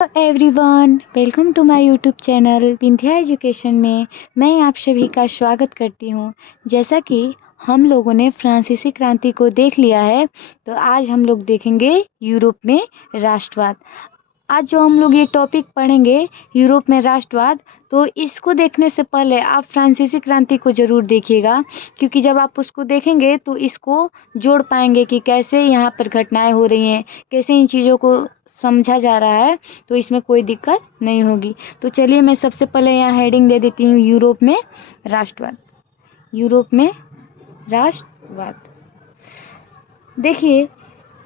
Everyone, welcome to my YouTube channel Vindhya education में मैं आप सभी का स्वागत करती हूं। जैसा कि हम लोगों ने फ्रांसीसी क्रांति को देख लिया है, तो आज हम लोग देखेंगे यूरोप में राष्ट्रवाद। आज जो हम लोग ये टॉपिक पढ़ेंगे यूरोप में राष्ट्रवाद, तो इसको देखने से पहले आप फ्रांसीसी क्रांति को ज़रूर देखिएगा, क्योंकि जब आप उसको देखेंगे तो इसको जोड़ पाएंगे कि कैसे यहाँ पर घटनाएं हो रही हैं, कैसे इन चीज़ों को समझा जा रहा है, तो इसमें कोई दिक्कत नहीं होगी। तो चलिए मैं सबसे पहले यहाँ हेडिंग दे देती हूँ, यूरोप में राष्ट्रवाद। यूरोप में राष्ट्रवाद, देखिए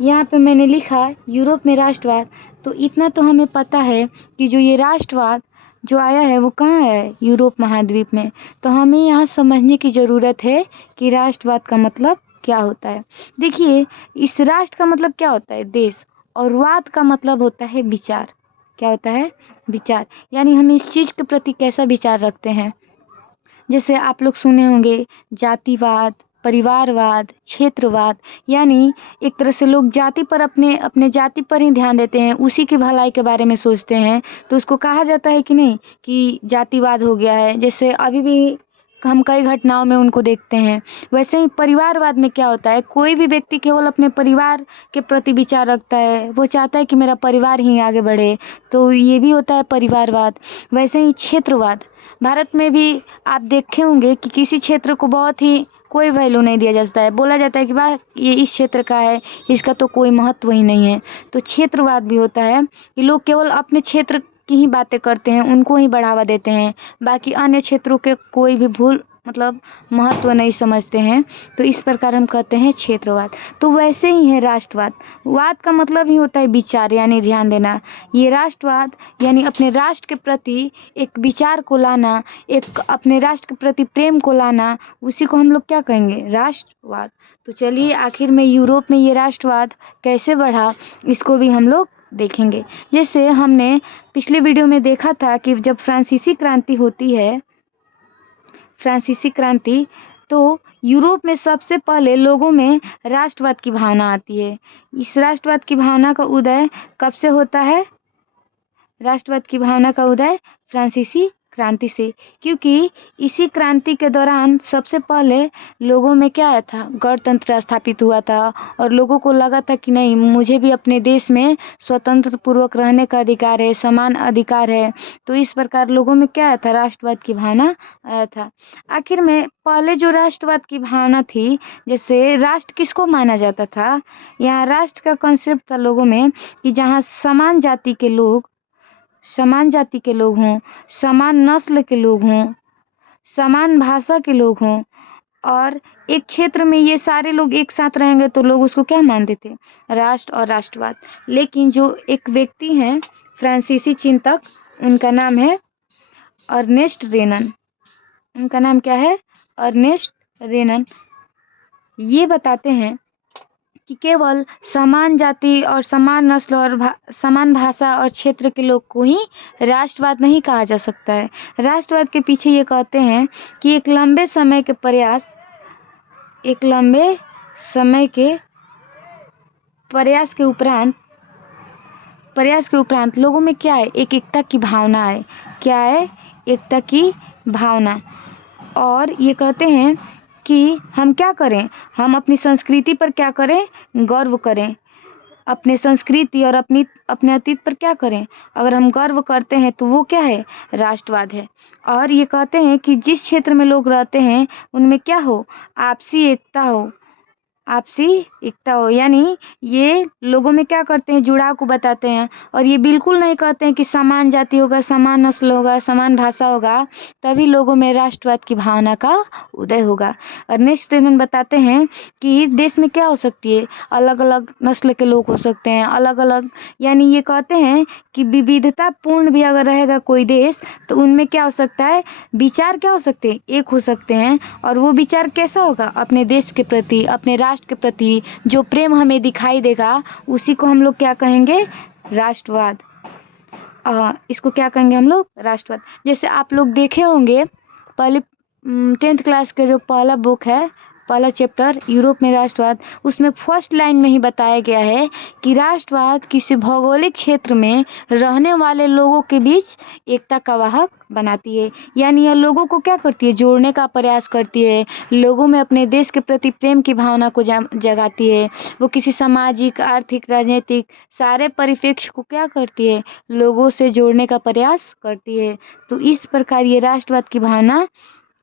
यहाँ पे मैंने लिखा यूरोप में राष्ट्रवाद। तो इतना तो हमें पता है कि जो ये राष्ट्रवाद जो आया है वो कहाँ है, यूरोप महाद्वीप में। तो हमें यहाँ समझने की ज़रूरत है कि राष्ट्रवाद का मतलब क्या होता है। देखिए, इस राष्ट्र का मतलब क्या होता है, देश, और वाद का मतलब होता है विचार। क्या होता है, विचार, यानी हम इस चीज़ के प्रति कैसा विचार रखते हैं। जैसे आप लोग सुने होंगे जातिवाद, परिवारवाद, क्षेत्रवाद, यानी एक तरह से लोग जाति पर अपने अपने जाति पर ही ध्यान देते हैं, उसी की भलाई के बारे में सोचते हैं, तो उसको कहा जाता है कि नहीं कि जातिवाद हो गया है। जैसे अभी भी हम कई घटनाओं में उनको देखते हैं। वैसे ही परिवारवाद में क्या होता है, कोई भी व्यक्ति केवल अपने परिवार के प्रति विचार रखता है, वो चाहता है कि मेरा परिवार ही आगे बढ़े, तो ये भी होता है परिवारवाद। वैसे ही क्षेत्रवाद, भारत में भी आप देखे होंगे कि किसी क्षेत्र को बहुत ही कोई वैल्यू नहीं दिया जाता है, बोला जाता है कि वाह ये इस क्षेत्र का है, इसका तो कोई महत्व ही नहीं है। तो क्षेत्रवाद भी होता है कि लोग केवल अपने क्षेत्र की ही बातें करते हैं, उनको ही बढ़ावा देते हैं, बाकी अन्य क्षेत्रों के कोई भी भूल मतलब महत्व नहीं समझते हैं। तो इस प्रकार हम कहते हैं क्षेत्रवाद। तो वैसे ही है राष्ट्रवाद। वाद का मतलब ही होता है विचार, यानी ध्यान देना। ये राष्ट्रवाद यानी अपने राष्ट्र के प्रति एक विचार को लाना, एक अपने राष्ट्र के प्रति प्रेम को लाना, उसी को हम लोग क्या कहेंगे, राष्ट्रवाद। तो चलिए आखिर में यूरोप में ये राष्ट्रवाद कैसे बढ़ा, इसको भी हम लोग देखेंगे। जैसे हमने पिछले वीडियो में देखा था कि जब फ्रांसीसी क्रांति होती है, फ्रांसीसी क्रांति, तो यूरोप में सबसे पहले लोगों में राष्ट्रवाद की भावना आती है। इस राष्ट्रवाद की भावना का उदय कब से होता है, राष्ट्रवाद की भावना का उदय फ्रांसीसी क्रांति से, क्योंकि इसी क्रांति के दौरान सबसे पहले लोगों में क्या आया था, गणतंत्र स्थापित हुआ था, और लोगों को लगा था कि नहीं, मुझे भी अपने देश में स्वतंत्र पूर्वक रहने का अधिकार है, समान अधिकार है। तो इस प्रकार लोगों में क्या आया था, राष्ट्रवाद की भावना आया था। आखिर में पहले जो राष्ट्रवाद की भावना थी, जैसे राष्ट्र किसको माना जाता था, यहाँ राष्ट्र का कॉन्सेप्ट था लोगों में कि जहाँ समान जाति के लोग, समान जाति के लोग हों, समान नस्ल के लोग हों, समान भाषा के लोग हों, और एक क्षेत्र में ये सारे लोग एक साथ रहेंगे, तो लोग उसको क्या मानते थे, राष्ट्र और राष्ट्रवाद। लेकिन जो एक व्यक्ति हैं फ्रांसीसी चिंतक, उनका नाम है अर्नेस्ट रेनन। उनका नाम क्या है, अर्नेस्ट रेनन। ये बताते हैं कि केवल समान जाति और समान नस्ल और समान भाषा और क्षेत्र के लोग को ही राष्ट्रवाद नहीं कहा जा सकता है। राष्ट्रवाद के पीछे ये कहते हैं कि एक लंबे समय के प्रयास, एक लंबे समय के प्रयास के उपरांत लोगों में क्या है, एक एकता की भावना है। क्या है, एकता की भावना। और ये कहते हैं कि हम क्या करें, हम अपनी संस्कृति पर क्या करें, गर्व करें, अपने संस्कृति और अपने अतीत पर क्या करें, अगर हम गर्व करते हैं तो वो क्या है, राष्ट्रवाद है। और ये कहते हैं कि जिस क्षेत्र में लोग रहते हैं उनमें क्या हो, आपसी एकता हो, आपसी एकता हो, यानी ये लोगों में क्या करते हैं, जुड़ाव को बताते हैं। और ये बिल्कुल नहीं कहते हैं कि समान जाति होगा, समान नस्ल होगा, समान भाषा होगा तभी लोगों में राष्ट्रवाद की भावना का उदय होगा। अर्नेस्ट रेनन बताते हैं कि देश में क्या हो सकती है, अलग अलग नस्ल के लोग हो सकते हैं, अलग अलग, यानी ये कहते हैं कि विविधता पूर्ण भी अगर रहेगा कोई देश, तो उनमें क्या हो सकता है, विचार क्या हो सकते हैं, एक हो सकते हैं। और वो विचार कैसा होगा, अपने देश के प्रति, अपने राष्ट्र के प्रति जो प्रेम हमें दिखाई देगा, उसी को हम लोग क्या कहेंगे, राष्ट्रवाद। इसको क्या कहेंगे हम लोग, राष्ट्रवाद। जैसे आप लोग देखे होंगे पहले 10th क्लास का जो पहला बुक है, पहला चैप्टर यूरोप में राष्ट्रवाद, उसमें फर्स्ट लाइन में ही बताया गया है कि राष्ट्रवाद किसी भौगोलिक क्षेत्र में रहने वाले लोगों के बीच एकता का वाहक बनाती है। यानी यह लोगों को क्या करती है, जोड़ने का प्रयास करती है, लोगों में अपने देश के प्रति प्रेम की भावना को जगाती है। वो किसी सामाजिक, आर्थिक, राजनीतिक सारे परिप्रेक्ष्य को क्या करती है, लोगों से जोड़ने का प्रयास करती है। तो इस प्रकार ये राष्ट्रवाद की भावना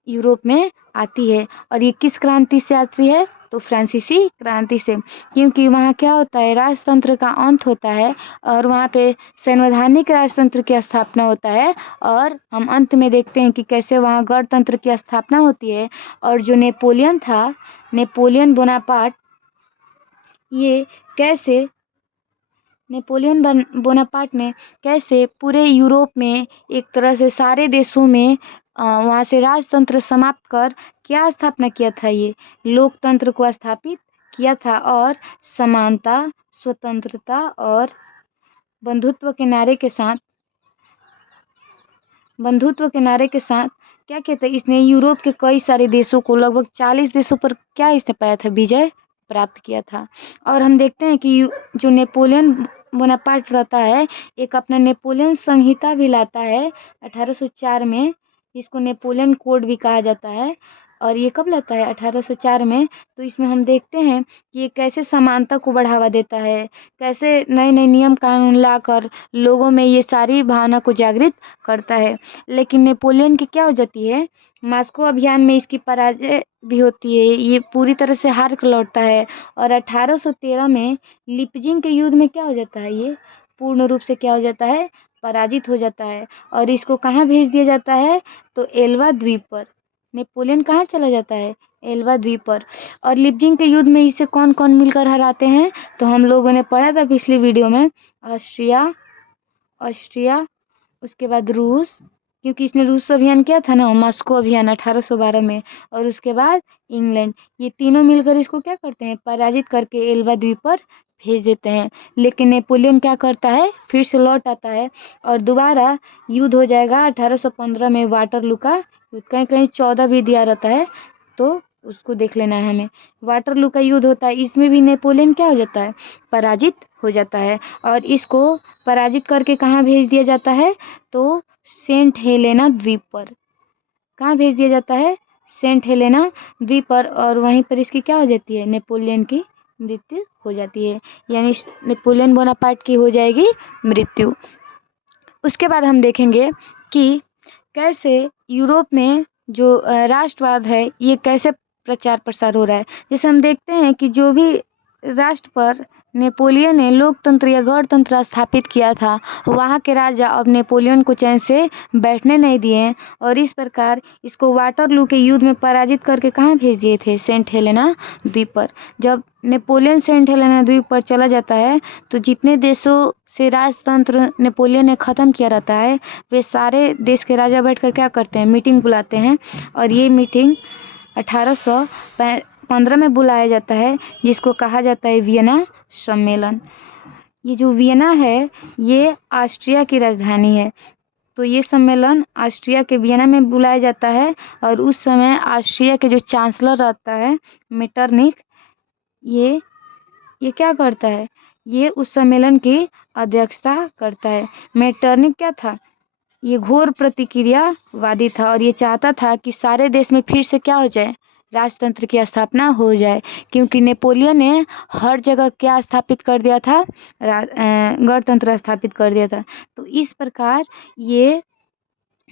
यूरोप में आती है। और ये किस क्रांति से आती है, तो फ्रांसीसी क्रांति से, क्योंकि वहाँ क्या होता है, राजतंत्र का अंत होता है और वहाँ पे संवैधानिक राजतंत्र की स्थापना होता है। और हम अंत में देखते हैं कि कैसे वहाँ गणतंत्र की स्थापना होती है। और जो नेपोलियन था, नेपोलियन बोनापार्ट, ये कैसे बोनापार्ट ने कैसे पूरे यूरोप में एक तरह से सारे देशों में वहाँ से राजतंत्र समाप्त कर क्या स्थापना किया था, ये लोकतंत्र को स्थापित किया था। और समानता, स्वतंत्रता और बंधुत्व के नारे के साथ क्या कहते हैं, इसने यूरोप के कई सारे देशों को, लगभग 40 देशों पर क्या इसने पाया था, विजय प्राप्त किया था। और हम देखते हैं कि जो नेपोलियन बोनापार्ट रहता है, एक अपना नेपोलियन संहिता भी लाता है 1804 में, जिसको नेपोलियन कोड भी कहा जाता है। और ये कब लाता है, 1804 में। तो इसमें हम देखते हैं कि ये कैसे समानता को बढ़ावा देता है, कैसे नए नए नियम कानून लाकर लोगों में ये सारी भावना को जागृत करता है। लेकिन नेपोलियन की क्या हो जाती है, मास्को अभियान में इसकी पराजय भी होती है, ये पूरी तरह से हार कर लौटता है। और 1813 में लिपजिंग के युद्ध में क्या हो जाता है, ये पूर्ण रूप से क्या हो जाता है, पराजित हो जाता है। और इसको कहाँ भेज दिया जाता है, तो एल्वा द्वीप पर। नेपोलियन कहाँ चला जाता है, एल्वा द्वीप पर। और लिपजिंग के युद्ध में इसे कौन कौन मिलकर हराते हैं, तो हम लोगों ने पढ़ा था पिछली वीडियो में, ऑस्ट्रिया, उसके बाद रूस, क्योंकि इसने रूस अभियान किया था ना, मास्को अभियान 1812 में। और उसके बाद इंग्लैंड, ये तीनों मिलकर इसको क्या करते हैं, पराजित करके एल्बा द्वीप पर भेज देते हैं। लेकिन नेपोलियन क्या करता है, फिर से लौट आता है और दोबारा युद्ध हो जाएगा 1815 में, वाटरलू का युद्ध। कहीं कहीं 14 भी दिया रहता है, तो उसको देख लेना है हमें। वाटरलू का युद्ध होता है, इसमें भी नेपोलियन क्या हो जाता है, पराजित हो जाता है। और इसको पराजित करके कहाँ भेज दिया जाता है, तो सेंट हेलेना द्वीप पर। कहाँ भेज दिया जाता है, सेंट हेलेना द्वीप पर। और वहीं पर इसकी क्या हो जाती है, नेपोलियन की मृत्यु हो जाती है, यानी नेपोलियन बोनापार्ट की हो जाएगी मृत्यु। उसके बाद हम देखेंगे कि कैसे यूरोप में जो राष्ट्रवाद है, ये कैसे प्रचार प्रसार हो रहा है। जैसे हम देखते हैं कि जो भी राष्ट्र पर नेपोलियन ने लोकतंत्र या गणतंत्र स्थापित किया था, वहाँ के राजा अब नेपोलियन को चैन से बैठने नहीं दिए। और इस प्रकार इसको वाटरलू के युद्ध में पराजित करके कहाँ भेज दिए थे, सेंट हेलेना द्वीप पर। जब नेपोलियन सेंट हेलेना द्वीप पर चला जाता है, तो जितने देशों से राजतंत्र नेपोलियन ने ख़त्म किया रहता है, वे सारे देश के राजा बैठकर क्या करते हैं, मीटिंग बुलाते हैं। और ये मीटिंग 1815 में बुलाया जाता है, जिसको कहा जाता है वियना सम्मेलन। ये जो वियना है, ये ऑस्ट्रिया की राजधानी है। तो ये सम्मेलन ऑस्ट्रिया के वियना में बुलाया जाता है। और उस समय ऑस्ट्रिया के जो चांसलर रहता है, मेटरनिक, ये क्या करता है, ये उस सम्मेलन की अध्यक्षता करता है। मेटरनिक क्या था, ये घोर प्रतिक्रियावादी था और ये चाहता था कि सारे देश में फिर से क्या हो जाए, राजतंत्र की स्थापना हो जाए। क्योंकि नेपोलियन ने हर जगह क्या स्थापित कर दिया था, गणतंत्र स्थापित कर दिया था। तो इस प्रकार ये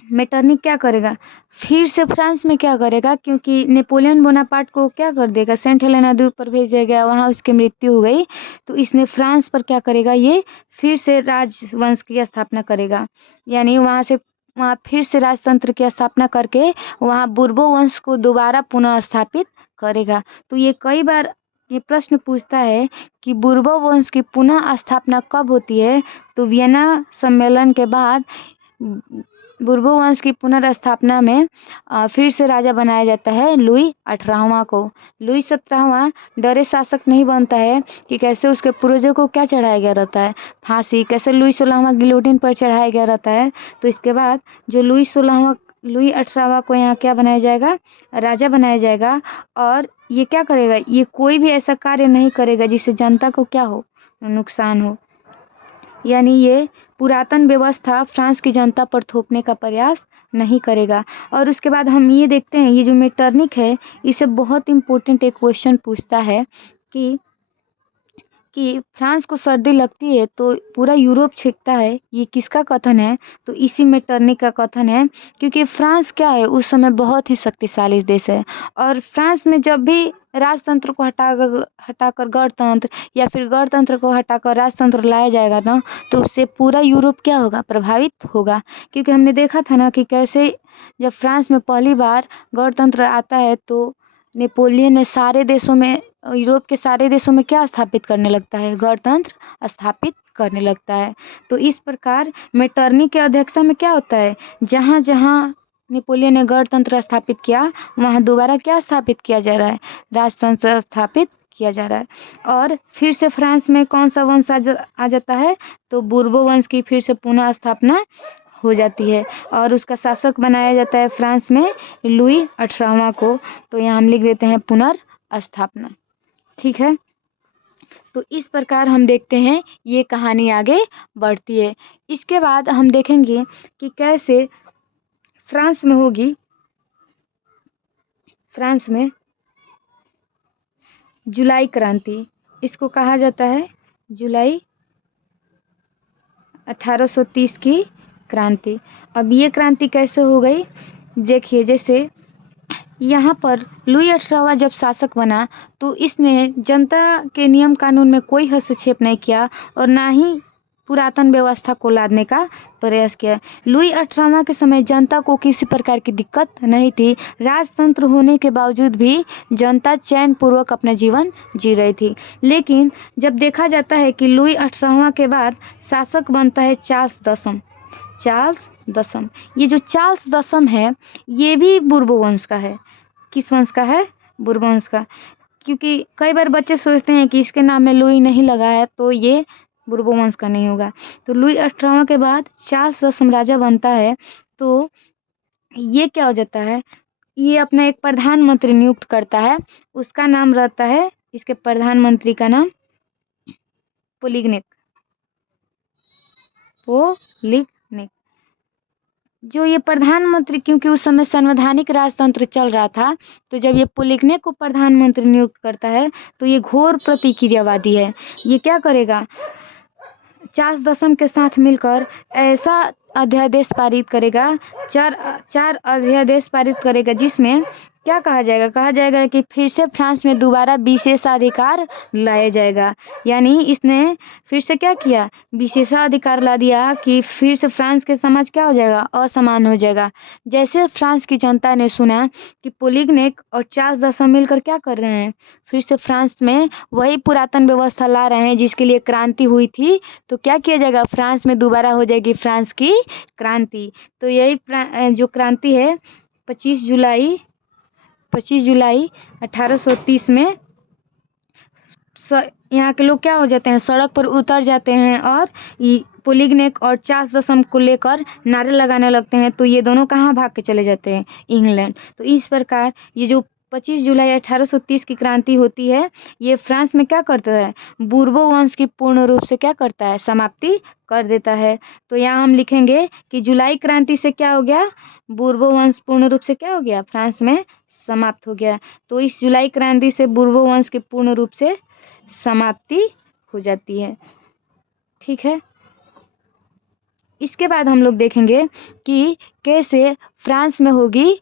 मेटरनिक क्या करेगा, फिर से फ्रांस में क्या करेगा, क्योंकि नेपोलियन बोनापार्ट को क्या कर देगा, सेंट हेलेना द्वीप पर भेज दिया गया, वहाँ उसकी मृत्यु हो गई। तो इसने फ्रांस पर क्या करेगा, ये फिर से राजवंश की स्थापना करेगा। यानी वहाँ फिर से राजतंत्र की स्थापना करके वहाँ बुर्बो वंश को दोबारा पुनः स्थापित करेगा। तो ये कई बार ये प्रश्न पूछता है कि बुर्बो वंश की पुनः स्थापना कब होती है, तो वियना सम्मेलन के बाद बुर्बो वंश की पुनर्स्थापना में फिर से राजा बनाया जाता है लुई 18वां को। लुई 17वां डरे शासक नहीं बनता है कि कैसे उसके पूर्वजों को क्या चढ़ाया गया रहता है, फांसी, कैसे लुई 16वां गिलोटिन पर चढ़ाया गया रहता है। तो इसके बाद जो लुई 18वां को यहाँ क्या बनाया जाएगा, राजा बनाया जाएगा। और ये क्या करेगा, ये कोई भी ऐसा कार्य नहीं करेगा जिससे जनता को क्या हो, नुकसान हो। यानी ये पुरातन व्यवस्था फ्रांस की जनता पर थोपने का प्रयास नहीं करेगा। और उसके बाद हम ये देखते हैं, ये जो मेटरनिक है इसे बहुत इम्पोर्टेंट एक क्वेश्चन पूछता है कि फ्रांस को सर्दी लगती है तो पूरा यूरोप छींकता है, ये किसका कथन है? तो इसी मेटरनिक का कथन है। क्योंकि फ्रांस क्या है, उस समय बहुत ही शक्तिशाली देश है, और फ्रांस में जब भी राजतंत्र को हटाकर गणतंत्र, या फिर गणतंत्र को हटाकर राजतंत्र लाया जाएगा ना, तो उससे पूरा यूरोप क्या होगा, प्रभावित होगा। क्योंकि हमने देखा था ना कि कैसे जब फ्रांस में पहली बार गणतंत्र आता है तो नेपोलियन ने सारे देशों में, यूरोप के सारे देशों में क्या स्थापित करने लगता है, गणतंत्र स्थापित करने लगता है। तो इस प्रकार मेटरनी के अध्यक्षता में क्या होता है, जहाँ जहाँ नेपोलियन ने गणतंत्र स्थापित किया वहाँ दोबारा क्या स्थापित किया जा रहा है, राजतंत्र स्थापित किया जा रहा है। और फिर से फ्रांस में कौन सा वंश आ जाता है, तो बूर्बो वंश की फिर से पुनः स्थापना हो जाती है, और उसका शासक बनाया जाता है फ्रांस में लुई 18वां को। तो यहाँ हम लिख देते हैं पुनर्स्थापना। ठीक है, तो इस प्रकार हम देखते हैं ये कहानी आगे बढ़ती है। इसके बाद हम देखेंगे कि कैसे फ्रांस में होगी, फ्रांस में जुलाई क्रांति, इसको कहा जाता है जुलाई 1830 की क्रांति। अब ये क्रांति कैसे हो गई, देखिए जैसे यहाँ पर लुई 18वां जब शासक बना तो इसने जनता के नियम कानून में कोई हस्तक्षेप नहीं किया और ना ही पुरातन व्यवस्था को लादने का प्रयास किया। लुई 18वां के समय जनता को किसी प्रकार की दिक्कत नहीं थी, राजतंत्र होने के बावजूद भी जनता चैन पूर्वक अपना जीवन जी रही थी। लेकिन जब देखा जाता है कि लुई 18वां के बाद शासक बनता है चार्ल्स दसम। ये जो चार्ल्स दसम है ये भी बूर्बो वंश का है। किस वंश का है, बूर्बो वंश का। क्योंकि कई बार बच्चे सोचते हैं कि इसके नाम में लुई नहीं लगा है तो ये बूर्बो वंश का नहीं होगा। तो लुई 18वां के बाद चार्ल्स दसम राजा बनता है, तो ये क्या हो जाता है, ये अपना एक प्रधानमंत्री नियुक्त करता है, उसका नाम रहता है, इसके प्रधानमंत्री का नाम पोलिगनिक। जो ये प्रधानमंत्री, क्योंकि उस समय संवैधानिक राजतंत्र चल रहा था, तो जब ये पोलिगनिक को प्रधानमंत्री नियुक्त करता है तो ये घोर प्रतिक्रियावादी है। ये क्या करेगा, चार्ल्स दसम के साथ मिलकर ऐसा अध्यादेश पारित करेगा, चार अध्यादेश पारित करेगा जिसमें क्या कहा जाएगा कि फिर से फ्रांस में दोबारा विशेषाधिकार लाया जाएगा। यानी इसने फिर से क्या किया, विशेषाधिकार ला दिया कि फिर से फ्रांस के समाज क्या हो जाएगा, असमान हो जाएगा। जैसे फ्रांस की जनता ने सुना कि पोलिगनिक और चार्ल्स दसम मिलकर क्या कर रहे हैं, फिर से फ्रांस में वही पुरातन व्यवस्था ला रहे हैं जिसके लिए क्रांति हुई थी, तो क्या किया जाएगा, फ्रांस में दोबारा हो जाएगी फ्रांस की क्रांति। तो यही जो क्रांति है 25 जुलाई 1830 में यहाँ के लोग क्या हो जाते हैं, सड़क पर उतर जाते हैं और पोलिगनिक और चार्ल्स दसम को लेकर नारे लगाने लगते हैं। तो ये दोनों कहाँ भाग के चले जाते हैं, इंग्लैंड। तो इस प्रकार ये जो 25 जुलाई 1830 की क्रांति होती है, ये फ्रांस में क्या करता है, बूर्बो वंश की पूर्ण रूप से क्या करता है, समाप्ति कर देता है। तो यहाँ हम लिखेंगे कि जुलाई क्रांति से क्या हो गया, बूर्बो वंश पूर्ण रूप से क्या हो गया, फ्रांस में समाप्त हो गया। तो इस जुलाई क्रांति से बूर्बो वंश की पूर्ण रूप से समाप्ति हो जाती है। ठीक है, इसके बाद हम लोग देखेंगे कि कैसे फ्रांस में होगी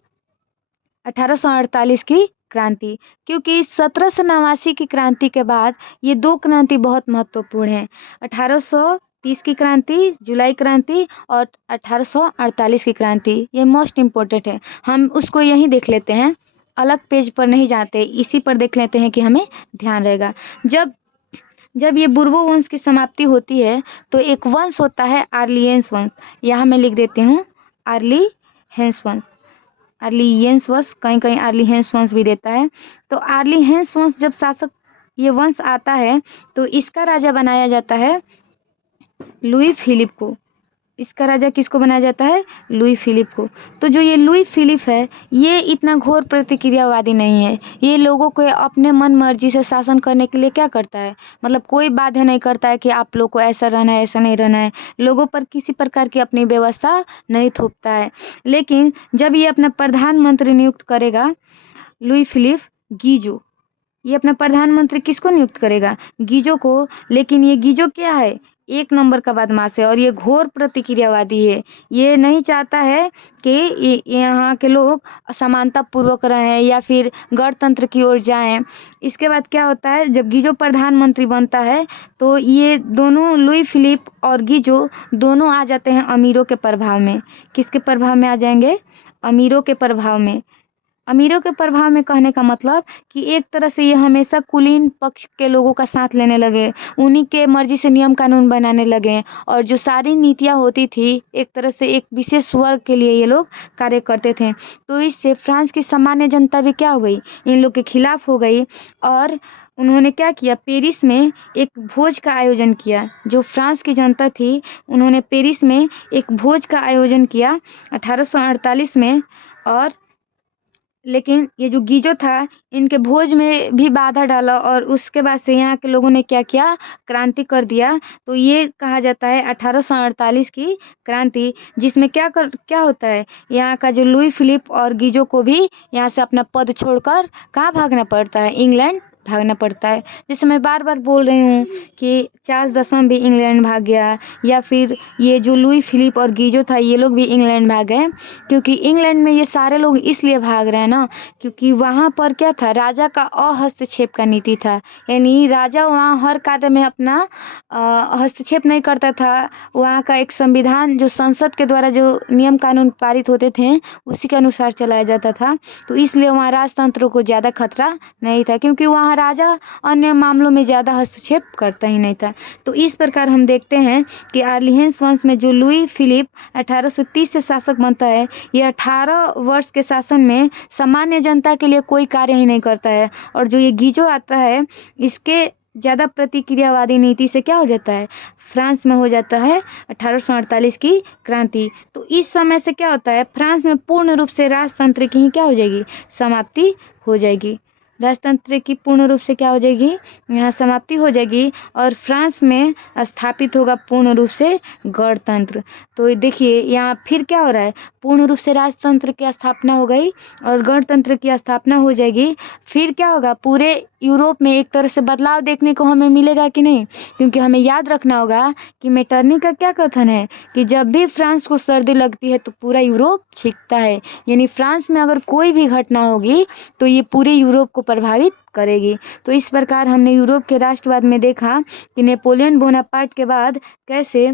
1848 की क्रांति। क्योंकि 1789 की क्रांति के बाद ये दो क्रांति बहुत महत्वपूर्ण है, 1830 की क्रांति जुलाई क्रांति और 1848 की क्रांति, ये मोस्ट इम्पोर्टेंट है। हम उसको यहीं देख लेते हैं, अलग पेज पर नहीं जाते, इसी पर देख लेते हैं कि हमें ध्यान रहेगा। जब ये बूर्बो वंश की समाप्ति होती है तो एक वंश होता है आर्लियंस वंश, यहाँ मैं लिख देती हूँ आर्लियंस वंश, कहीं कहीं आर्लियंस वंश भी देता है। तो आर्लियंस वंश जब शासक ये वंश आता है तो इसका राजा बनाया जाता है लुई फिलिप को। इसका राजा किसको बनाया जाता है? लुई फिलिप को। तो जो ये लुई फिलिप है, ये इतना घोर प्रतिक्रियावादी नहीं है। ये लोगों को अपने मन मर्जी से शासन करने के लिए क्या करता है, मतलब कोई बाध्य नहीं करता है कि आप लोग को ऐसा रहना है, ऐसा नहीं रहना है। लोगों पर किसी प्रकार की अपनी व्यवस्था नहीं थोपता है। लेकिन जब ये अपना प्रधानमंत्री नियुक्त करेगा, लुई फिलिप गीजो, ये अपना प्रधानमंत्री किसको नियुक्त करेगा? गीजो को। लेकिन ये गीजो क्या है? एक नंबर का बदमाश है और ये घोर प्रतिक्रियावादी है। ये नहीं चाहता है कि यहाँ के लोग समानता पूर्वक रहें या फिर गणतंत्र की ओर जाएं। इसके बाद क्या होता है, जब गीजो प्रधानमंत्री बनता है तो ये दोनों, लुई फिलिप और गीजो, दोनों आ जाते हैं अमीरों के प्रभाव में। किसके प्रभाव में आ जाएंगे? अमीरों के प्रभाव में। अमीरों के प्रभाव में कहने का मतलब कि एक तरह से ये हमेशा कुलीन पक्ष के लोगों का साथ लेने लगे, उन्हीं के मर्जी से नियम कानून बनाने लगे और जो सारी नीतियाँ होती थी एक तरह से एक विशेष वर्ग के लिए ये लोग कार्य करते थे। तो इससे फ्रांस की सामान्य जनता भी क्या हो गई? इन लोग के खिलाफ हो गई। और उन्होंने क्या किया? पेरिस में एक भोज का आयोजन किया। जो फ्रांस की जनता थी, उन्होंने पेरिस में एक भोज का आयोजन किया 1848 में। और लेकिन ये जो गीजो था, इनके भोज में भी बाधा डाला और उसके बाद से यहाँ के लोगों ने क्या किया? क्रांति कर दिया। तो ये कहा जाता है 1848 की क्रांति, जिसमें क्या होता है, यहाँ का जो लुई फिलिप और गीजो को भी यहाँ से अपना पद छोड़कर कहाँ भागना पड़ता है? इंग्लैंड भागना पड़ता है। जैसे मैं बार बार बोल रही हूँ कि चार्ल्स दसम भी इंग्लैंड भाग गया, या फिर ये जो लुई फिलिप और गीजो था, ये लोग भी इंग्लैंड भाग गए। क्योंकि इंग्लैंड में ये सारे लोग इसलिए भाग रहे हैं ना, क्योंकि वहाँ पर क्या था? राजा का अहस्तक्षेप का नीति था। यानी राजा वहाँ हर कार्य में अपना हस्तक्षेप नहीं करता था। वहाँ का एक संविधान, जो संसद के द्वारा जो नियम कानून पारित होते थे, उसी के अनुसार चलाया जाता था। तो इसलिए वहाँ राजतंत्र को ज़्यादा खतरा नहीं था, क्योंकि वहाँ राजा अन्य मामलों में ज़्यादा हस्तक्षेप करता ही नहीं था। तो इस प्रकार हम देखते हैं कि आर्लिहेंस वंश में जो लुई फिलिप 1830 से शासक बनता है, ये 18 वर्ष के शासन में सामान्य जनता के लिए कोई कार्य ही नहीं करता है। और जो ये गीजो आता है, इसके ज़्यादा प्रतिक्रियावादी नीति से क्या हो जाता है? फ्रांस में हो जाता है 1848 की क्रांति। तो इस समय से क्या होता है? फ्रांस में पूर्ण रूप से राजतंत्र की ही क्या हो जाएगी? समाप्ति हो जाएगी। राजतंत्र की पूर्ण रूप से क्या हो जाएगी? यहाँ समाप्ति हो जाएगी और फ्रांस में स्थापित होगा पूर्ण रूप से गणतंत्र। तो देखिए यहाँ फिर क्या हो रहा है? पूर्ण रूप से राजतंत्र की स्थापना हो गई और गणतंत्र की स्थापना हो जाएगी। फिर क्या होगा? पूरे यूरोप में एक तरह से बदलाव देखने को हमें मिलेगा कि नहीं? क्योंकि हमें याद रखना होगा कि मेटरनी का क्या कथन है कि जब भी फ्रांस को सर्दी लगती है तो पूरा यूरोप छींकता है। यानी फ्रांस में अगर कोई भी घटना होगी तो ये पूरे यूरोप को प्रभावित करेगी। तो इस प्रकार हमने यूरोप के राष्ट्रवाद में देखा कि नेपोलियन बोनापार्ट के बाद कैसे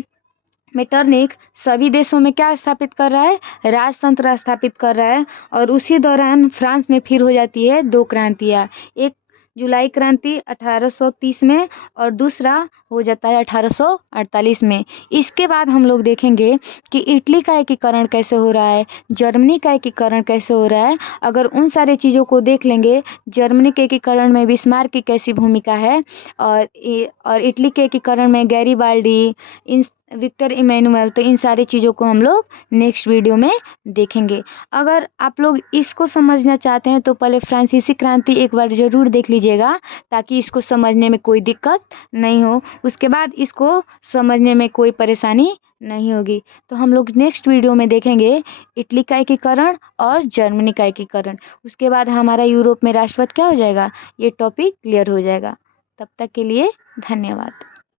मेटरनिख सभी देशों में क्या स्थापित कर रहा है? राजतंत्र स्थापित कर रहा है। और उसी दौरान फ्रांस में फिर हो जाती है दो क्रांतियाँ, एक जुलाई क्रांति 1830 में और दूसरा हो जाता है 1848 में। इसके बाद हम लोग देखेंगे कि इटली का एकीकरण कैसे हो रहा है, जर्मनी का एकीकरण कैसे हो रहा है। अगर उन सारे चीज़ों को देख लेंगे, जर्मनी के एकीकरण में बिस्मार्क की कैसी भूमिका है और इटली के एकीकरण में गैरीबाल्डी, इन विक्टर इमैनुअल, तो इन सारी चीज़ों को हम लोग नेक्स्ट वीडियो में देखेंगे। अगर आप लोग इसको समझना चाहते हैं तो पहले फ्रांसीसी क्रांति एक बार ज़रूर देख लीजिएगा, ताकि इसको समझने में कोई दिक्कत नहीं हो। उसके बाद इसको समझने में कोई परेशानी नहीं होगी। तो हम लोग नेक्स्ट वीडियो में देखेंगे इटली का एकीकरण और जर्मनी का एकीकरण। उसके बाद हमारा यूरोप में राष्ट्रवाद क्या हो जाएगा, ये टॉपिक क्लियर हो जाएगा। तब तक के लिए धन्यवाद।